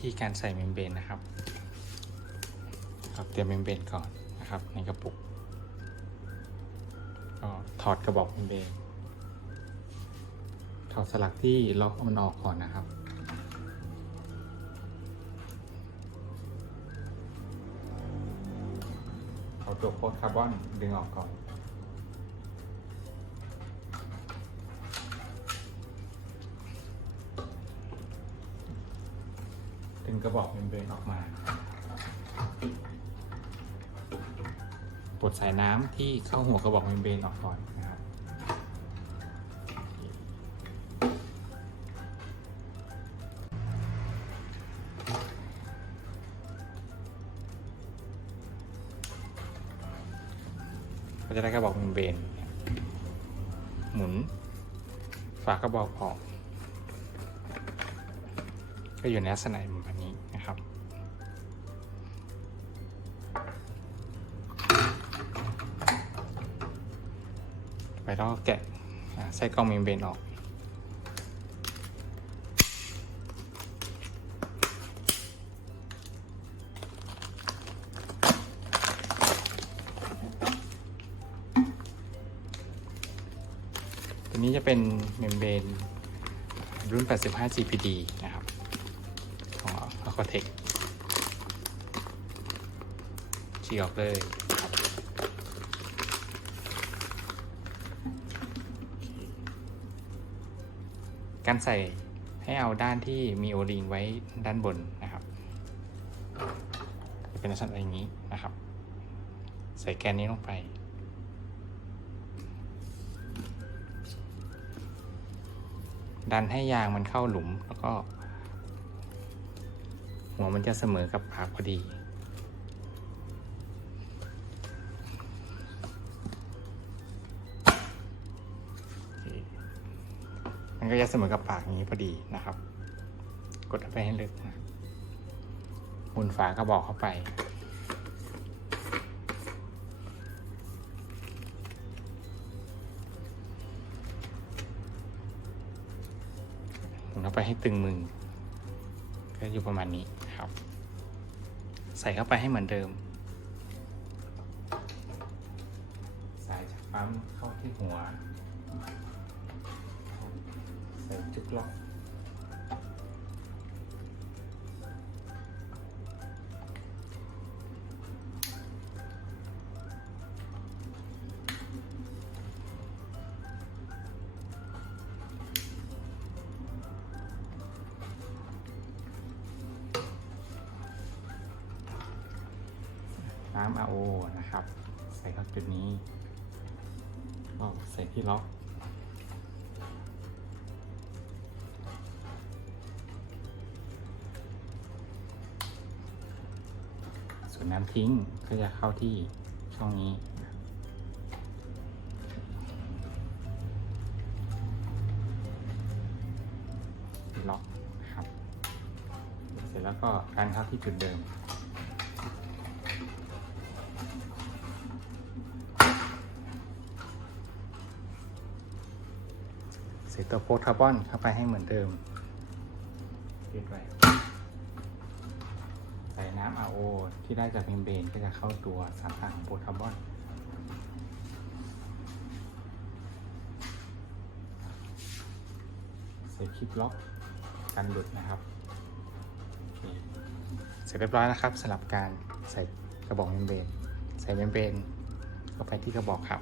ธีการใส่เมมเบรนนะครับครับเตรียมเมมเบรนก่อนนะครับ ในกระปุกก็ถอดกระบอกเมมเบรนถอดสลักที่ล็อกมันออกก่อนนะครับเอาตัวโพสคาร์บอนดึงออกก่อน กระบอกเมมเบรนออกมา ปลดสายน้ำที่เข้าหัวกระบอกเมมเบรนออกก่อนนะครับก็จะได้กระบอกเมมเบรนหมุนฝากระบอกออก ก็อยู่ในลักษณะแบบนี้ ไปแล้วก็แกะไส้กรองเมมเบรนออก ตัวนี้จะเป็นเมมเบรนรุ่น 85 GPD นะครับ ของ a q u a t e c ฉีกออกเลย การใส่ให้เอาด้านที่มีโอลิงไว้ด้านบนนะครับ เป็นลักษณะอย่างนี้นะครับ ใส่แกนนี้ลงไป ดันให้ยางมันเข้าหลุมแล้วก็ หัวมันจะเสมอกับปากพอดี มันก็จะเสมอกับปากอย่างนี้พอดีนะครับ กดเข้าไปให้ลึกนะหมุนฝากระบอกเข้าไป หมุนเข้าไปให้ตึงมือ ก็อยู่ประมาณนี้ครับ ใส่เข้าไปให้เหมือนเดิม สายจากปั๊มเข้าที่หัว จุกล็อกน้ำ RO นะครับ ใส่เข้าจุดนี้ก็ใส่ที่ล็อก ส่วนน้ำทิ้งก็จะเข้าที่ช่องนี้ล็อกครับเสร็จแล้วก็การเข้าที่จุดเดิม ใส่ตัวโพสคาร์บอนเข้าไปให้เหมือนเดิมปิดไว้อย ใส่น้ำ RO ที่ได้จากเมมเบรนก็จะเข้าตัวสารต่างของโพสคาร์บอนใส่คลิปล็อกกันหลุดนะครับเคเสร็จเรียบร้อยนะครับสำหรับการใส่กระบอกเมมเบรนใส่เมมเบรนเข้าไปที่กระบอกครับ